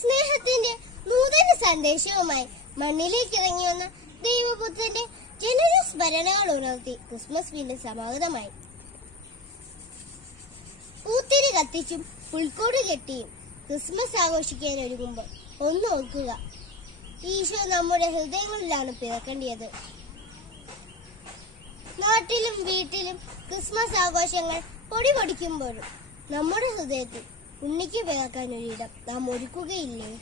സ്നേഹത്തിന്റെ നൂതന സന്ദേശവുമായി മണ്ണിലേക്ക് ഇറങ്ങി വന്ന ദൈവപുത്രന്റെ ജനനസ്മരണകൾ ഉണർത്തി ക്രിസ്മസ് വീണ്ടും സമാഗതമായി. പൂത്തിരി കത്തിച്ചും പുൽക്കോട് കെട്ടിയും ക്രിസ്മസ് ആഘോഷിക്കാൻ ഒരുങ്ങുമ്പോൾ ഒന്ന് ഓർക്കുക ഈശോ നമ്മുടെ ഹൃദയങ്ങളിലാണ് പിറക്കേണ്ടത്. നാട്ടിലും വീട്ടിലും ക്രിസ്മസ് ആഘോഷങ്ങൾ പൊടി പൊടിക്കുമ്പോഴും നമ്മുടെ ഹൃദയത്തിൽ ഉണ്ണിക്ക് പിറക്കാൻ ഒരിടം നാം ഒരുക്കുകയില്ലേ?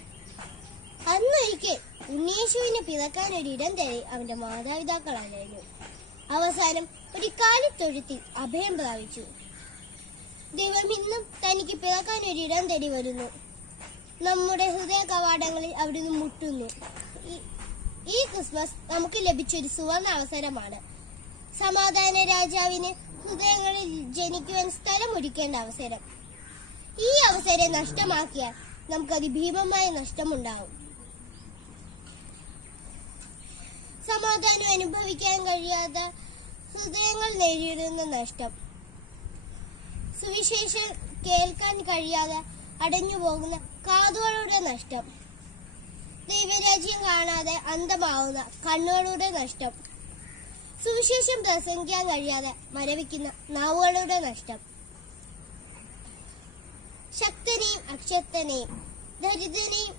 അന്നൊരിക്കൽ ഉണ്ണിയേശുവിന് പിറക്കാൻ ഒരിടം തേടി അവന്റെ മാതാപിതാക്കൾ അലഞ്ഞു അവസാനം ഒരു കാലിത്തൊഴുത്തിൽ അഭയം പ്രാപിച്ചു. ദൈവം ഇന്നും തനിക്ക് പിറക്കാൻ ഒരിടം തേടി വരുന്നു. നമ്മുടെ ഹൃദയ കവാടങ്ങളിൽ അവിടുന്ന് മുട്ടുന്നു. ഈ- ക്രിസ്മസ് നമുക്ക് ലഭിച്ചൊരു സുവർണ അവസരമാണ്. സമാധാന രാജാവിന് ഹൃദയങ്ങളിൽ ജനിക്കുവാൻ സ്ഥലം ഒരുക്കേണ്ട അവസരം. ഈ അവസരം നഷ്ടമാക്കിയാൽ നമുക്ക് അതിഭീമമായ നഷ്ടമുണ്ടാവും. സമാധാനം അനുഭവിക്കാൻ കഴിയാത്ത ഹൃദയങ്ങൾ നേരിടുന്ന നഷ്ടം. സുവിശേഷം കേൾക്കാൻ കഴിയാതെ അടഞ്ഞു പോകുന്ന കാതുകളുടെ നഷ്ടം. ദൈവരാജ്യം കാണാതെ അന്തമാവുന്ന കണ്ണുകളുടെ നഷ്ടം. സുവിശേഷം പ്രസംഗിക്കാൻ കഴിയാതെ മരവിക്കുന്ന നാവുകളുടെ നഷ്ടം. ശക്തനെയും അക്ഷക്തനെയും ദരിദ്രനെയും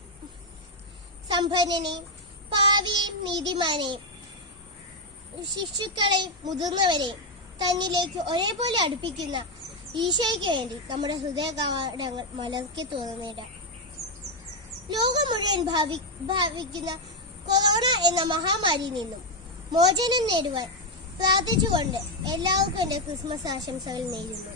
സമ്പന്നനെയും പാവിയെയും നീതിമാനെയും ശിശുക്കളെയും മുതിർന്നവരെയും തന്നിലേക്ക് ഒരേപോലെ അടുപ്പിക്കുന്ന ഈശോയ്ക്ക് വേണ്ടി നമ്മുടെ ഹൃദയ കവാടങ്ങൾ മലർക്കി തുറന്നിടാം. ലോകം മുഴുവൻ ഭാവി ഭാവിക്കുന്ന കൊറോണ എന്ന മഹാമാരിയിൽ നിന്നും മോചനം നേടുവാൻ പ്രാർത്ഥിച്ചുകൊണ്ട് എല്ലാവർക്കും എന്റെ ക്രിസ്മസ് ആശംസകൾ നേരുന്നു.